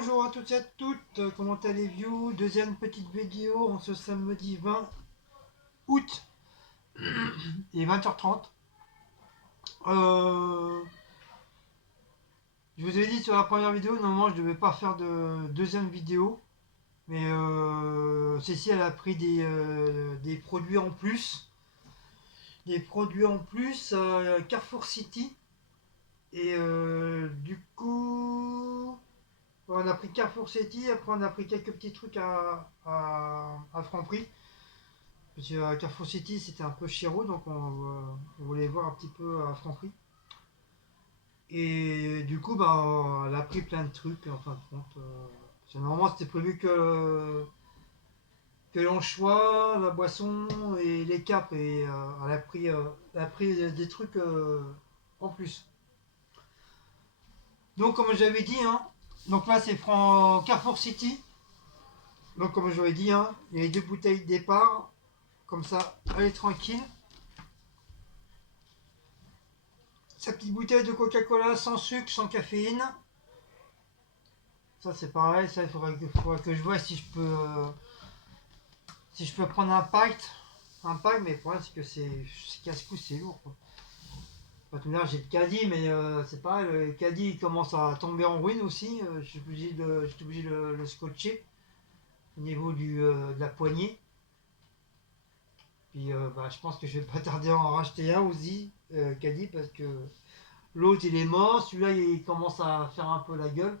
Bonjour à toutes et à toutes, comment allez-vous? Deuxième petite vidéo en ce samedi 20 août, il est 20h30. Je vous ai dit sur la première vidéo, normalement je ne devais pas faire de deuxième vidéo, mais Cécile elle a pris des produits en plus. Des produits en plus à Carrefour City. Et du coup, on a pris Carrefour City, après on a pris quelques petits trucs à Franprix. Parce qu'à Carrefour City c'était un peu chéreux, donc on voulait voir un petit peu à Franprix. Et du coup, bah, elle a pris plein de trucs en fin de compte. Parce que normalement c'était prévu que l'anchois, la boisson et les capes. Et elle a pris des trucs en plus. Donc comme j'avais dit, hein, donc là c'est Carrefour City. Donc comme j'avais dit, hein, il y a les deux bouteilles de départ. Comme ça, elle est tranquille. Sa petite bouteille de Coca-Cola sans sucre, sans caféine. Ça c'est pareil, ça il faudrait que je vois si je peux prendre un pack. Un pack, mais le problème c'est que c'est casse-cou, c'est lourd quoi. Enfin, tout à l'heure j'ai le caddie, mais c'est pareil, le caddie il commence à tomber en ruine aussi. Je suis obligé de le scotcher au niveau de la poignée. Puis bah, je pense que je vais pas tarder à en racheter un aussi, caddie, parce que l'autre il est mort, celui-là il commence à faire un peu la gueule.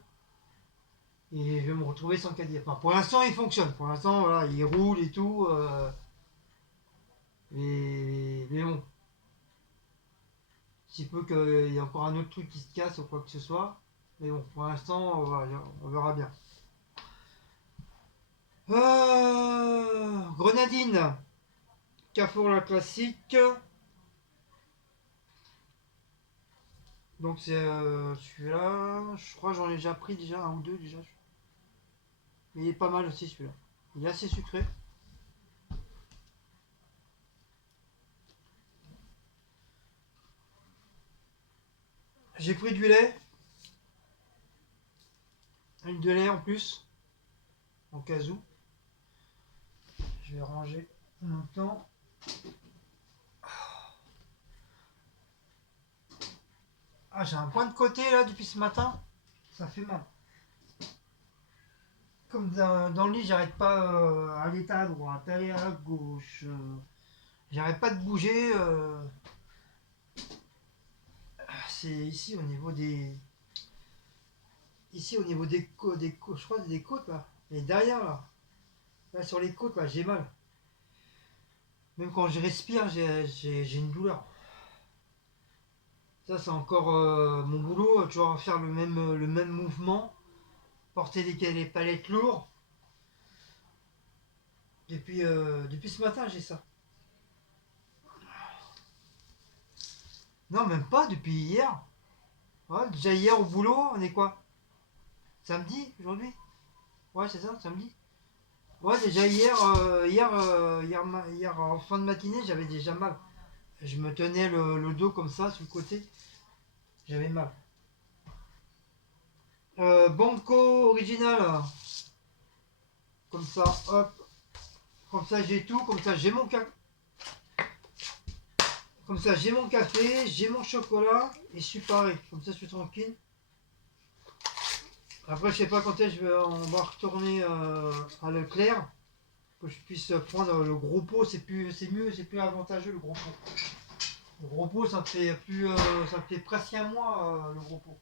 Et je vais me retrouver sans caddie. Enfin, pour l'instant, il fonctionne. Pour l'instant, voilà, il roule et tout. Mais bon, s'il peut qu'il y ait encore un autre truc qui se casse ou quoi que ce soit. Mais bon, pour l'instant, voilà, on verra bien. Grenadine. Carrefour la classique. Donc c'est celui-là. Je crois que j'en ai déjà pris déjà un ou deux déjà. Mais il est pas mal aussi celui-là. Il est assez sucré. J'ai pris du lait. Une de lait en plus. En cas où. Je vais ranger en même temps. Ah, j'ai un point de côté là depuis ce matin. Ça fait mal. Comme dans le lit, j'arrête pas à aller à droite, aller à gauche. J'arrête pas de bouger. C'est ici au niveau des. Ici au niveau des côtes, je crois des côtes là. Et derrière là. Là sur les côtes là, j'ai mal. Même quand je respire, j'ai une douleur. Ça c'est encore mon boulot, toujours faire le même mouvement. Porter les palettes lourdes. Depuis ce matin j'ai ça. Non, même pas depuis hier. Ouais, déjà hier au boulot, on est quoi? Samedi aujourd'hui? Ouais, c'est ça, samedi. Ouais, déjà hier en fin de matinée, j'avais déjà mal. Je me tenais le dos comme ça, sur le côté. J'avais mal. Banco original. Comme ça, hop. Comme ça, j'ai tout. Comme ça, j'ai mon café. Comme ça, j'ai mon café, j'ai mon chocolat. Et je suis pareil. Comme ça, je suis tranquille. Après, je sais pas quand est-ce que on va retourner à Leclerc. Que je puisse prendre le gros pot. C'est mieux, c'est plus avantageux le gros pot. Le gros pot, ça me fait presque un mois le gros pot.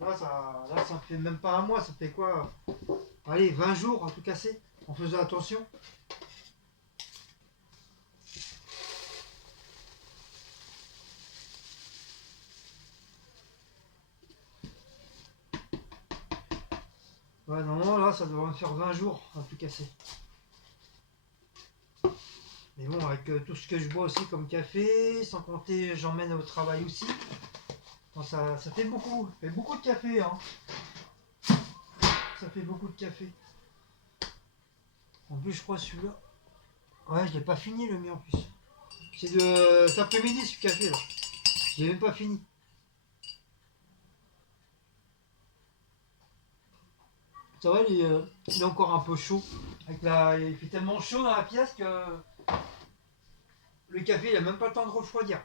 Là, ça me fait même pas un mois, ça fait quoi? Allez, 20 jours en tout casser, en faisant attention. Ouais, non, là, ça devrait me faire 20 jours en tout casser. Mais bon, avec tout ce que je bois aussi comme café, sans compter, j'emmène au travail aussi. Bon, ça fait beaucoup. Ça fait beaucoup de café, hein. Ça fait beaucoup de café. En plus, je crois celui-là. Ouais, je l'ai pas fini le mien en plus. C'est de cet après-midi ce café là. Je l'ai même pas fini. Ça va, il est encore un peu chaud. Il fait tellement chaud dans la pièce que le café il a même pas le temps de refroidir.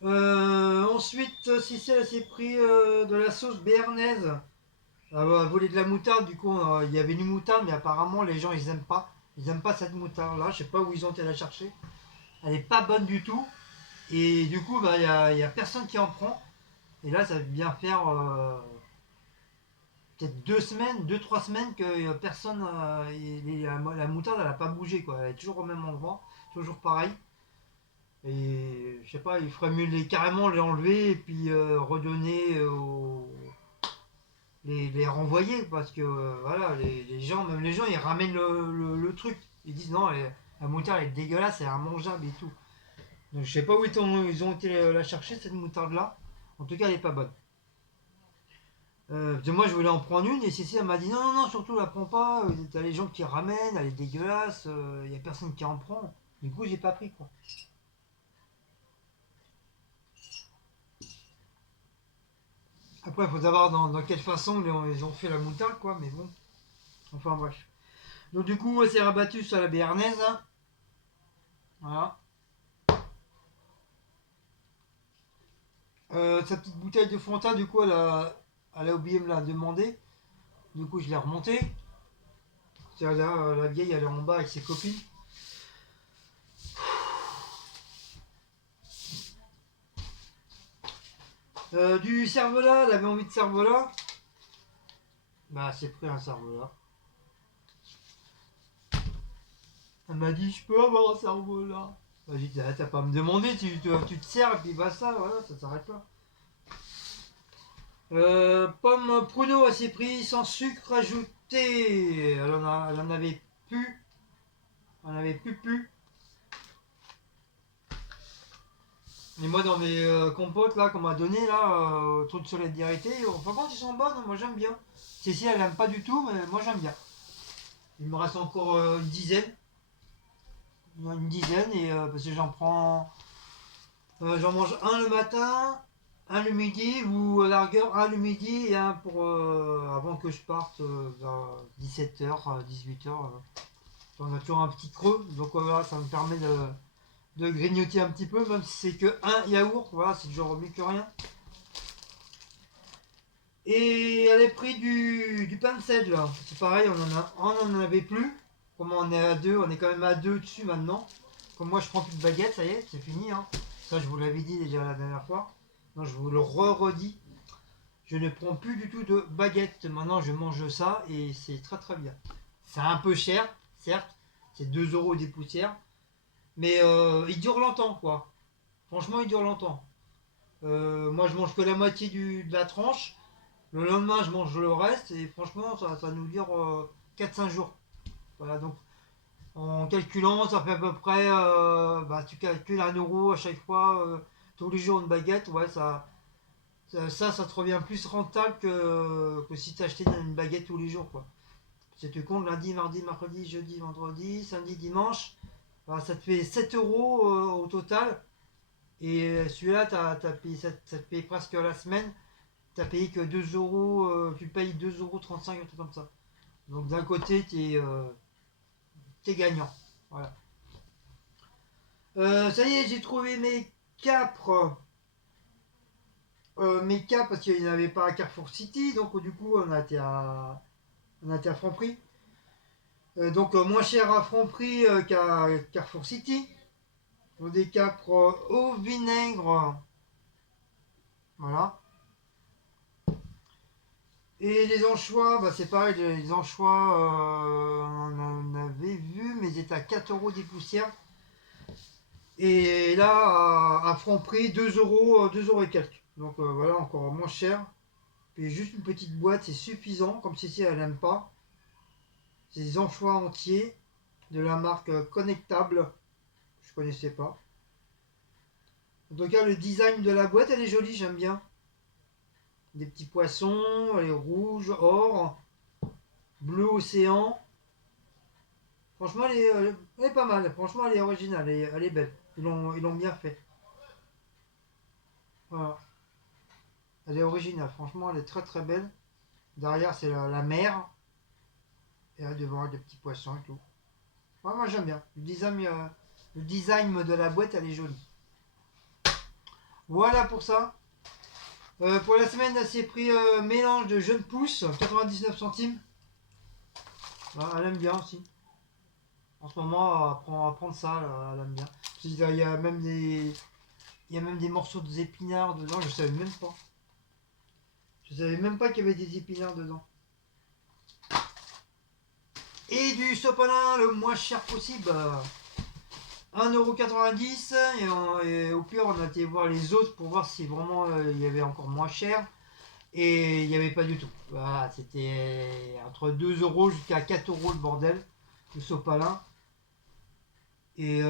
Ensuite, Cécile elle s'est pris de la sauce béarnaise. Elle a volé de la moutarde, du coup il y avait une moutarde, mais apparemment les gens ils aiment pas. Ils aiment pas cette moutarde là, je sais pas où ils ont été la chercher. Elle est pas bonne du tout. Et du coup, bah, y a personne qui en prend. Et là, ça va bien faire peut-être 2 semaines, 2, 3 semaines que personne, la moutarde, elle a pas bougé quoi. Elle est toujours au même endroit, toujours pareil. Et je sais pas, il ferait mieux carrément les enlever et puis redonner les renvoyer parce que voilà, les gens, même les gens, ils ramènent le truc. Ils disent non, la moutarde elle est dégueulasse, elle est immangeable et tout. Donc je sais pas où ils ont été la chercher cette moutarde là. En tout cas, elle est pas bonne. Moi je voulais en prendre une et Cécile elle m'a dit non, non, non, surtout la prends pas. T'as les gens qui ramènent, elle est dégueulasse, il y a personne qui en prend. Du coup, j'ai pas pris quoi. Après, il faut savoir dans quelle façon ils ont fait la moutarde quoi, mais bon. Enfin bref. Donc du coup, elle s'est rabattue sur la béarnaise, hein. Voilà. Sa petite bouteille de Fanta, du coup, elle a oublié de me la demander. Du coup, je l'ai remontée. Là, la vieille, elle est en bas avec ses copines. Du cervelas, elle avait envie de cervelas. Bah, c'est pris un cervelas. Elle m'a dit, je peux avoir un cervelas. Bah, j'ai dit, ah, t'as pas à me demander, tu te sers et puis basta, voilà, ça s'arrête là. Pomme pruneau, elle s'est pris sans sucre ajouté. Elle en avait plus. Elle en avait plus. Et moi, dans mes compotes là qu'on m'a donné là, truc de solidarité, par contre, ils sont bonnes, moi j'aime bien. Cécile, elle aime pas du tout, mais moi j'aime bien. Il me reste encore une dizaine. Une dizaine, et parce que j'en mange un le matin, un le midi, ou à la rigueur un le midi et un pour avant que je parte vers 17h, 18h. On a toujours un petit creux, donc voilà, ça me permet de grignoter un petit peu, même si c'est que un yaourt, voilà, c'est toujours mieux que rien. Et elle a pris du pain de seigle là. C'est pareil, on en avait plus. Comme on est à deux, on est quand même à deux dessus maintenant. Comme moi je prends plus de baguette, ça y est, c'est fini. Hein. Ça je vous l'avais dit déjà la dernière fois. Non, je vous le redis. Je ne prends plus du tout de baguette. Maintenant je mange ça et c'est très très bien. C'est un peu cher, certes. C'est 2 euros des poussières. Mais il dure longtemps quoi. Franchement il dure longtemps. Moi je mange que la moitié de la tranche. Le lendemain, je mange le reste et franchement, ça va nous dure 4-5 jours. Voilà, donc en calculant, ça fait à peu près, bah, tu calcules 1 euro à chaque fois, tous les jours une baguette, ouais, ça te revient plus rentable que si tu achetais une baguette tous les jours, quoi. Si tu comptes lundi, mardi, mercredi, jeudi, vendredi, samedi, dimanche, bah, ça te fait 7 euros au total. Et celui-là, ça te paye presque la semaine. T'as payé que 2 euros, tu payes 2,35 €, un truc comme ça. Donc d'un côté, t'es gagnant. Voilà. Ça y est, j'ai trouvé mes capres. Mes capres parce qu'il n'y en avait pas à Carrefour City. Donc du coup, on a été à Franprix. Donc moins cher à Franprix qu'à Carrefour City. Donc des capres au vinaigre. Voilà. Et les anchois, bah c'est pareil, les anchois, on en avait vu, mais ils étaient à 4 euros des poussières. Et là, à Franprix, 2 euros, 2 euros et quelques. Donc voilà, encore moins cher. Puis juste une petite boîte, c'est suffisant. Comme ceci, elle n'aime pas. C'est des anchois entiers de la marque Connectable. Je connaissais pas. En tout cas, le design de la boîte, elle est jolie, j'aime bien. Des petits poissons, elle est rouge, or, bleu océan. Franchement, elle est pas mal. Franchement, elle est originale, elle est belle. Ils l'ont bien fait. Voilà. Elle est originale. Franchement, elle est très très belle. Derrière, c'est la mer. Et là, devant, des petits poissons et tout. Ouais, moi, j'aime bien. Le design de la boîte, elle est jolie. Voilà pour ça. Pour la semaine, c'est pris mélange de jeunes pousses, 99 centimes. Ouais, elle aime bien aussi. En ce moment, elle prend ça, elle aime bien. Il y a même des morceaux d'épinards dedans, je savais même pas. Je savais même pas qu'il y avait des épinards dedans. Et du sopalin le moins cher possible. 1,90 € et au pire on a été voir les autres pour voir si vraiment il y avait encore moins cher. Et il n'y avait pas du tout. Voilà, c'était entre 2 euros jusqu'à 4 euros le bordel, le sopalin. Et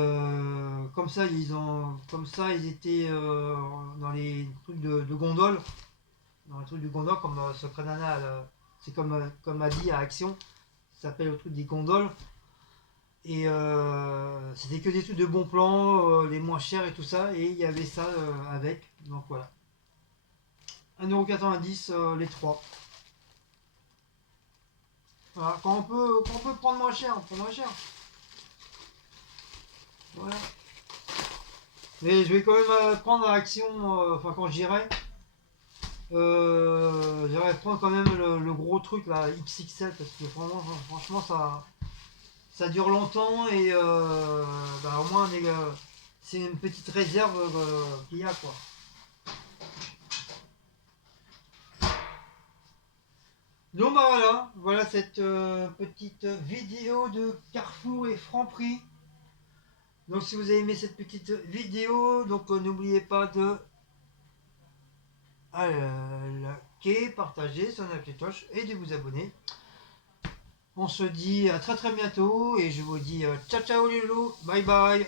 comme ça ils étaient dans les trucs de gondole, dans les trucs de gondole comme Secret Nana, c'est comme a dit à Action, ça s'appelle le truc des gondoles. Et c'était que des trucs de bon plan, les moins chers et tout ça, et il y avait ça avec. Donc voilà. 1,90 € les trois. Voilà, quand on peut prendre moins cher, on prend moins cher. Voilà. Mais je vais quand même prendre Action, enfin quand j'irai, j'irai prendre quand même le gros truc là, XXL, parce que franchement ça dure longtemps et bah, au moins c'est une petite réserve qu'il y a quoi. Donc bah voilà cette petite vidéo de Carrefour et Franprix. Donc si vous avez aimé cette petite vidéo, donc n'oubliez pas de liker, partager, sonner la petite cloche et de vous abonner. On se dit à très très bientôt et je vous dis ciao ciao les loulous, bye bye.